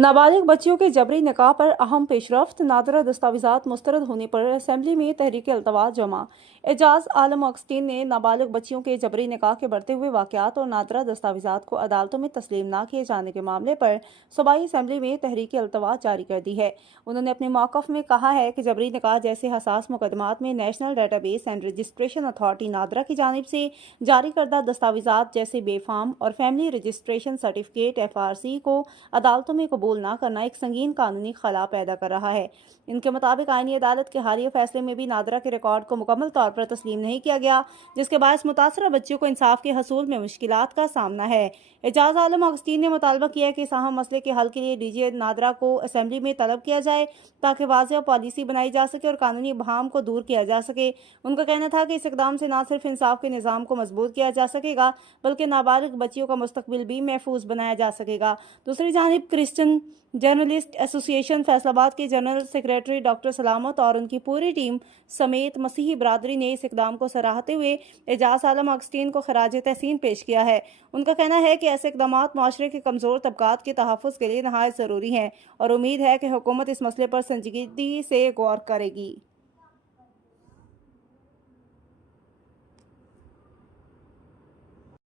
नाबालिग बच्चियों के जबरी निकाह पर अहम पेशरफ्त, नादरा दस्तावेजात मुस्तरद होने पर असेंबली में तहरीक अल्तवा जमा। एजाज आलम ऑगस्टीन ने नाबालिग बच्चियों के जबरी निकाह के बढ़ते हुए वाकयात और नादरा दस्तावेजात को अदालतों में तस्लीम न किए जाने के मामले पर सूबाई असेंबली में तहरीक अल्तवा जारी कर दी है। उन्होंने अपने मौक़िफ़ में कहा है कि जबरी निकाह जैसे हसास मुकदमात में national database and registration authority NADRA की जानिब से जारी करदा दस्तावेजात जैसे बेफाम और फैमिली रजिस्ट्रेशन सर्टिफिकेट FRC को अदालतों में कबूल न करना एक संगीन कानूनी खला पैदा कर रहा है। इनके मुताबिक आईनी अदालत के हालिया फैसले में भी नादरा के रिकॉर्ड को मुकम्मल तौर पर तस्लीम नहीं किया गया, जिसके बायस मुतासरा बच्चियों को इंसाफ के हसूल में मुश्किलात का सामना है। एजाज आलम ऑगस्टीन ने मुतालबा किया कि इस अहम मसले के हल के लिए DG नादरा को असेंबली में तलब किया जाए ताकि वाज़ेह पॉलिसी बनाई जा सके और कानूनी बहाम को दूर किया जा सके। उनका कहना था कि इस इकदाम से न सिर्फ इंसाफ के निज़ाम को मजबूत किया जा सकेगा बल्कि नाबालिग बच्चियों का मुस्तकबिल भी महफूज बनाया जा सकेगा। दूसरी जानिब क्रिश्चियन जर्नलिस्ट एसोसिएशन फैसलाबाद के जनरल सेक्रेटरी डॉक्टर सलामत और उनकी पूरी टीम समेत मसीही बरादरी ने इस इकदाम को सराहते हुए एजाज आलम ऑगस्टीन को खराज तहसीन पेश किया है। उनका कहना है कि ऐसे इकदामात माशरे के कमज़ोर तबकात के तहफ़्फ़ुज़ के लिए नहायत ज़रूरी हैं और उम्मीद है कि हुकूमत इस मसले पर संजीदगी से गौर करेगी।